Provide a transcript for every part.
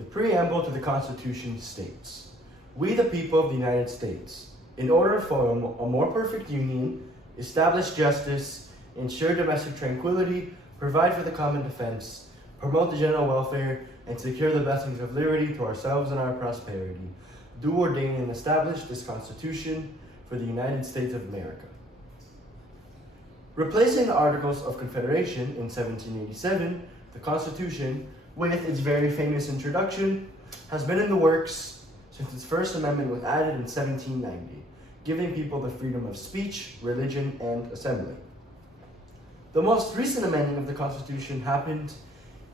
The preamble to the Constitution states, "We, the people of the United States, in order to form a more perfect union, establish justice, ensure domestic tranquility, provide for the common defense, promote the general welfare, and secure the blessings of liberty to ourselves and our prosperity, do ordain and establish this Constitution for the United States of America." Replacing the Articles of Confederation in 1787, the Constitution, with its very famous introduction, has been in the works since its first amendment was added in 1790, giving people the freedom of speech, religion, and assembly. The most recent amending of the Constitution happened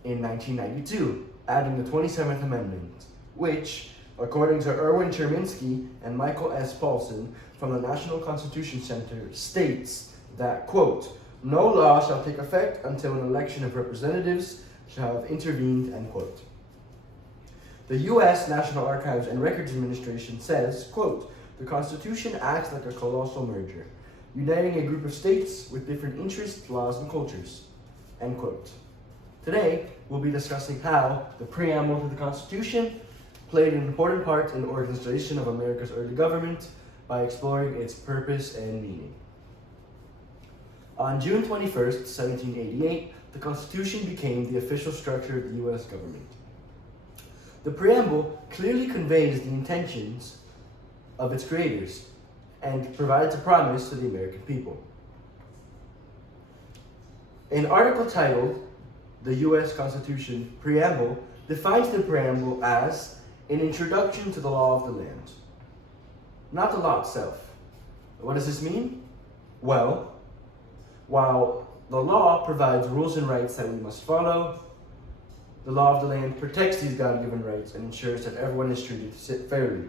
in 1992, adding the 27th Amendment, which, according to Erwin Cherminsky and Michael S. Paulson from the National Constitution Center, states that, quote, "No law shall take effect until an election of representatives shall have intervened," end quote. The U.S. National Archives and Records Administration says, quote, "The Constitution acts like a colossal merger, uniting a group of states with different interests, laws, and cultures," end quote. Today, we'll be discussing how the preamble to the Constitution played an important part in the organization of America's early government by exploring its purpose and meaning. On June 21st, 1788, the Constitution became the official structure of the U.S. government. The preamble clearly conveys the intentions of its creators and provides a promise to the American people. An article titled "The U.S. Constitution Preamble" defines the preamble as an introduction to the law of the land, not the law itself. What does this mean? Well, while the law provides rules and rights that we must follow, the law of the land protects these God-given rights and ensures that everyone is treated fairly.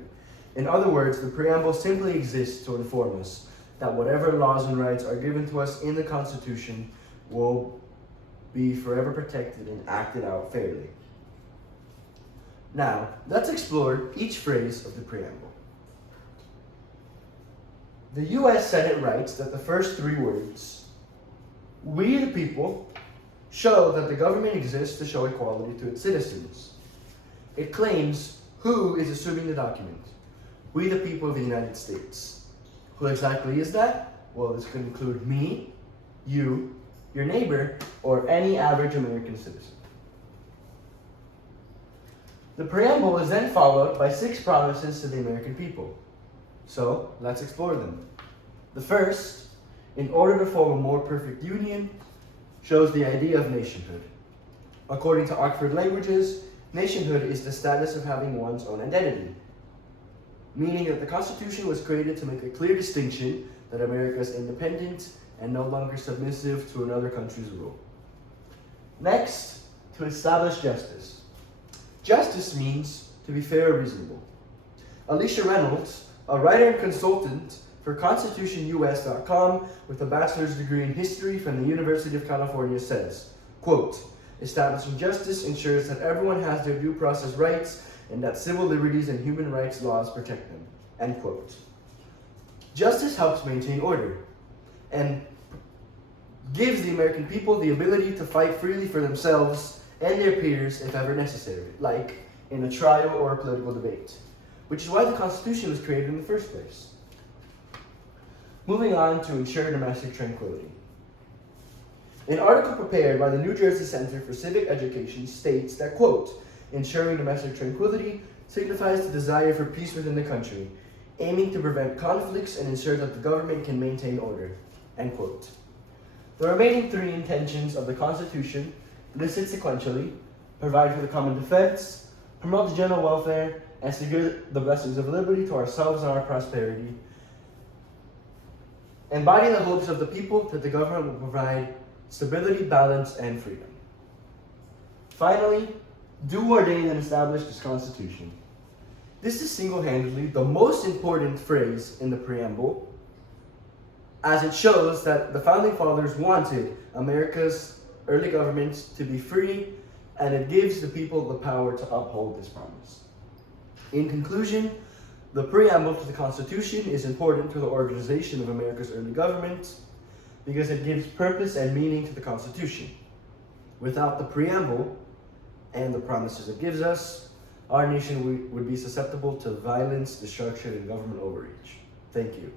In other words, the preamble simply exists to inform us that whatever laws and rights are given to us in the Constitution will be forever protected and acted out fairly. Now, let's explore each phrase of the preamble. The U.S. Senate writes that the first three words, "We the people," show that the government exists to show equality to its citizens. It claims who is assuming the document. We the people of the United States. Who exactly is that? Well, this could include me, you, your neighbor, or any average American citizen. The preamble is then followed by 6 promises to the American people. So, let's explore them. The first, "In order to form a more perfect union," shows the idea of nationhood. According to Oxford Languages, nationhood is the status of having one's own identity, meaning that the Constitution was created to make a clear distinction that America is independent and no longer submissive to another country's rule. Next, to establish justice. Justice means to be fair or reasonable. Alicia Reynolds, a writer and consultant for ConstitutionUS.com with a bachelor's degree in history from the University of California, says, quote, "Establishing justice ensures that everyone has their due process rights and that civil liberties and human rights laws protect them," end quote. Justice helps maintain order and gives the American people the ability to fight freely for themselves and their peers if ever necessary, like in a trial or a political debate, which is why the Constitution was created in the first place. Moving on to ensure domestic tranquility. An article prepared by the New Jersey Center for Civic Education states that, quote, "Ensuring domestic tranquility signifies the desire for peace within the country, aiming to prevent conflicts and ensure that the government can maintain order," end quote. The remaining 3 intentions of the Constitution, listed sequentially, provide for the common defense, promote the general welfare, and secure the blessings of liberty to ourselves and our prosperity, embody the hopes of the people that the government will provide stability, balance, and freedom. Finally, do ordain and establish this Constitution. This is single-handedly the most important phrase in the preamble, as it shows that the Founding Fathers wanted America's early government to be free, and it gives the people the power to uphold this promise. In conclusion, the preamble to the Constitution is important to the organization of America's early government because it gives purpose and meaning to the Constitution. Without the preamble and the promises it gives us, our nation would be susceptible to violence, destruction, and government overreach. Thank you.